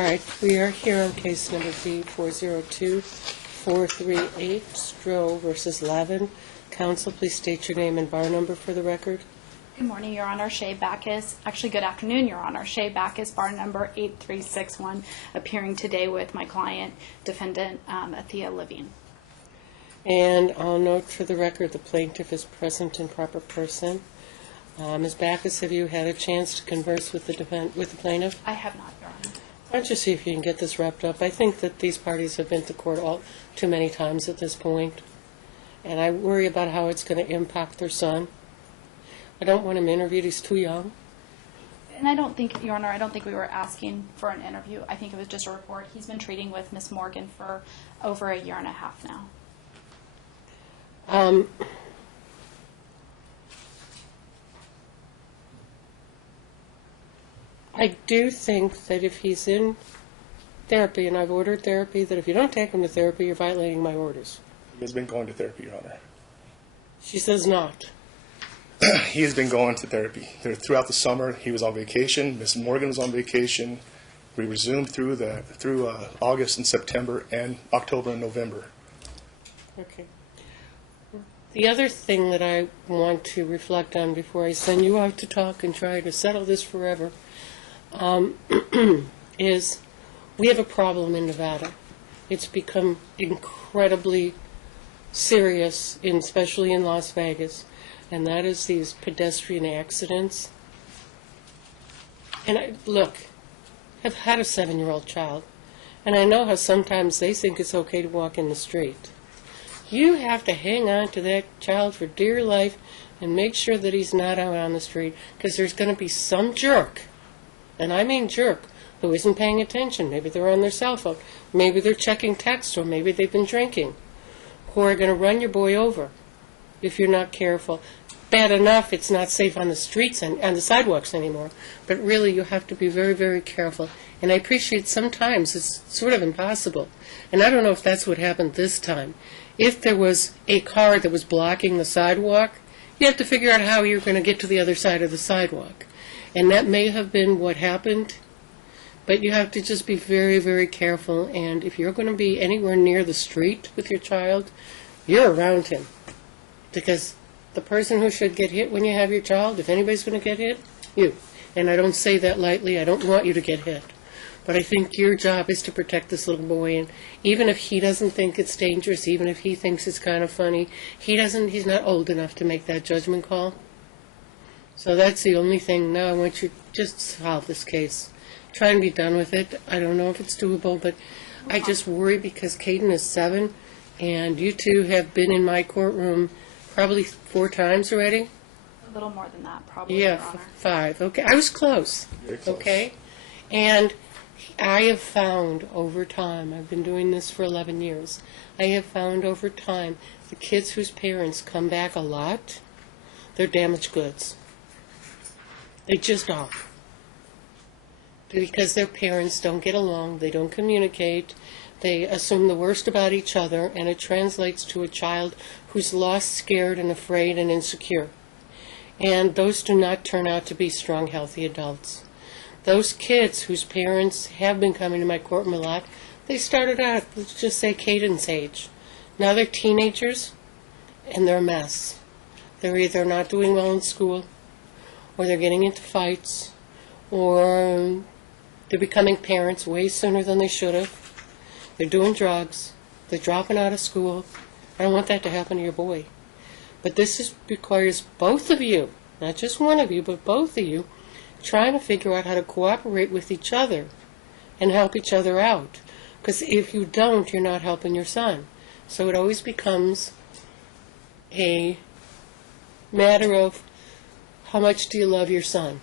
All right, we are here on case number B402438, Stroh versus Lavin. Counsel, please state your name and bar number for the record. Good morning, Your Honor. Shay Backus. Actually, good afternoon, Your Honor. Shay Backus, bar number 8361, appearing today with my client, defendant Athea Lavin. And I'll note for the record the plaintiff is present and proper person. Ms. Backus, have you had a chance to converse with the plaintiff? I have not, Your Honor. Why don't you see if you can get this wrapped up? I think that these parties have been to court all too many times at this point, and I worry about how it's going to impact their son. I don't want him interviewed. He's too young. And I don't think, Your Honor, I don't think we were asking for an interview. I think it was just a report. He's been treating with Ms. Morgan for over a year and a half now. I do think that if he's in therapy, and I've ordered therapy, that if you don't take him to therapy, you're violating my orders. He has been going to therapy, Your Honor. She says not. He has been going to therapy. Throughout the summer, he was on vacation. Ms. Morgan was on vacation. We resumed through August and September and October and November. Okay. The other thing that I want to reflect on before I send you out to talk and try to settle this forever is we have a problem in Nevada. It's become incredibly serious, especially in Las Vegas, and that is these pedestrian accidents. And I've had a 7-year-old child, and I know how sometimes they think it's okay to walk in the street. You have to hang on to that child for dear life and make sure that he's not out on the street, because there's going to be some jerk, and I mean jerk, who isn't paying attention. Maybe they're on their cell phone. Maybe they're checking text, or maybe they've been drinking, who are going to run your boy over if you're not careful. Bad enough it's not safe on the streets and the sidewalks anymore, but really you have to be very, very careful. And I appreciate sometimes it's sort of impossible. And I don't know if that's what happened this time. If there was a car that was blocking the sidewalk, you have to figure out how you're going to get to the other side of the sidewalk. And that may have been what happened, but you have to just be very, very careful. And if you're going to be anywhere near the street with your child, you're around him. Because the person who should get hit when you have your child, if anybody's going to get hit, you. And I don't say that lightly. I don't want you to get hit. But I think your job is to protect this little boy. And even if he doesn't think it's dangerous, even if he thinks it's kind of funny, he's not old enough to make that judgment call. So that's the only thing. Now I want you to just solve this case. Try and be done with it. I don't know if it's doable, but I just worry because Caden is 7, and you two have been in my courtroom probably 4 times already? A little more than that, probably, Yeah, Your Honor. 5. Okay, I was close. Very close. Okay? And I have found over time, I've been doing this for 11 years, I have found over time the kids whose parents come back a lot, they're damaged goods. They just are. Because their parents don't get along, they don't communicate, they assume the worst about each other, and it translates to a child who's lost, scared, and afraid and insecure. And those do not turn out to be strong, healthy adults. Those kids whose parents have been coming to my courtroom a lot, they started out, let's just say, Caden's age. Now they're teenagers, and they're a mess. They're either not doing well in school, or they're getting into fights, or they're becoming parents way sooner than they should have. They're doing drugs. They're dropping out of school. I don't want that to happen to your boy. But this requires both of you, not just one of you, but both of you, trying to figure out how to cooperate with each other and help each other out. Because if you don't, you're not helping your son. So it always becomes a matter of how much do you love your son?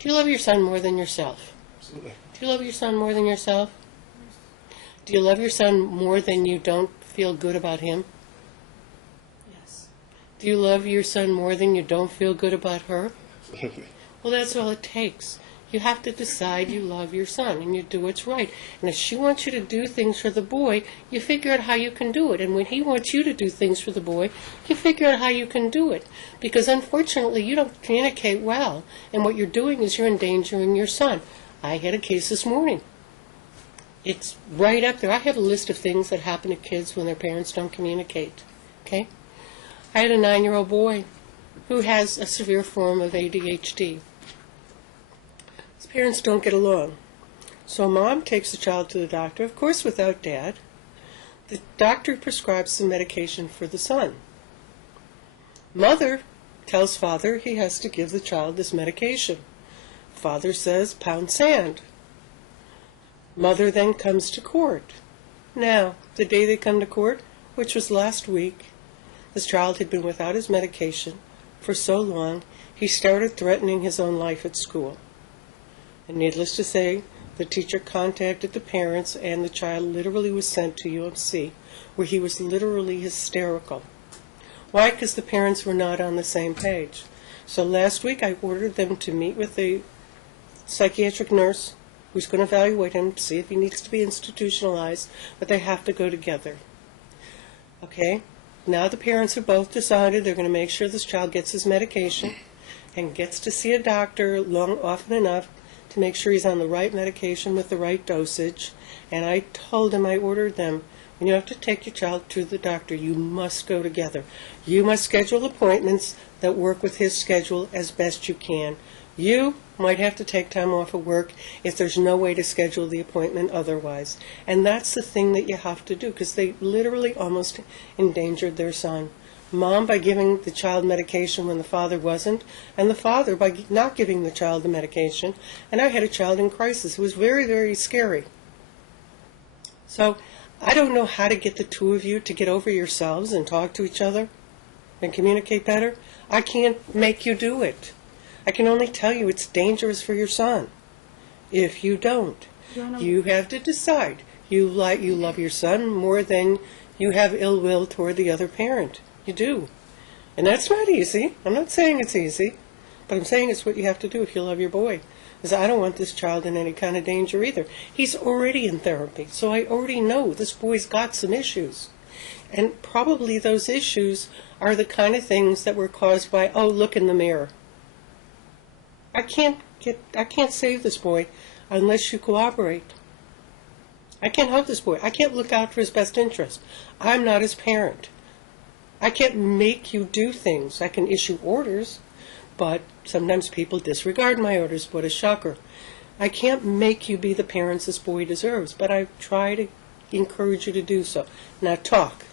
Do you love your son more than yourself? Absolutely. Do you love your son more than yourself? Do you love your son more than you don't feel good about him? Yes. Do you love your son more than you don't feel good about her? Absolutely. Well, that's all it takes. You have to decide you love your son and you do what's right. And if she wants you to do things for the boy, you figure out how you can do it. And when he wants you to do things for the boy, you figure out how you can do it. Because unfortunately, you don't communicate well. And what you're doing is you're endangering your son. I had a case this morning It's right up there. I have a list of things that happen to kids when their parents don't communicate, okay? I had a 9-year-old boy who has a severe form of ADHD. His parents don't get along. So mom takes the child to the doctor, of course without dad. The doctor prescribes some medication for the son. Mother tells father he has to give the child this medication. Father says, pound sand. Mother then comes to court. Now, the day they come to court, which was last week, this child had been without his medication for so long, he started threatening his own life at school. And needless to say, the teacher contacted the parents, and the child literally was sent to UMC, where he was literally hysterical. Why? Because the parents were not on the same page. So last week I ordered them to meet with a psychiatric nurse who's going to evaluate him, see if he needs to be institutionalized, but they have to go together. Okay? Now the parents have both decided they're going to make sure this child gets his medication and gets to see a doctor often enough to make sure he's on the right medication with the right dosage. And I told them, I ordered them, when you have to take your child to the doctor, you must go together. You must schedule appointments that work with his schedule as best you can. You might have to take time off of work if there's no way to schedule the appointment otherwise. And that's the thing that you have to do, because they literally almost endangered their son. Mom by giving the child medication when the father wasn't, and the father by not giving the child the medication. And I had a child in crisis. It was very, very scary. So I don't know how to get the two of you to get over yourselves and talk to each other and communicate better. I can't make you do it. I can only tell you it's dangerous for your son. If you don't, you have to decide. You love your son more than you have ill will toward the other parent. You do. And that's not easy. I'm not saying it's easy, but I'm saying it's what you have to do if you love your boy. Because I don't want this child in any kind of danger either. He's already in therapy, so I already know this boy's got some issues. And probably those issues are the kind of things that were caused by, oh, look in the mirror. I can't save this boy unless you cooperate. I can't help this boy. I can't look out for his best interest. I'm not his parent. I can't make you do things. I can issue orders, but sometimes people disregard my orders. What a shocker. I can't make you be the parents this boy deserves, but I try to encourage you to do so. Now talk.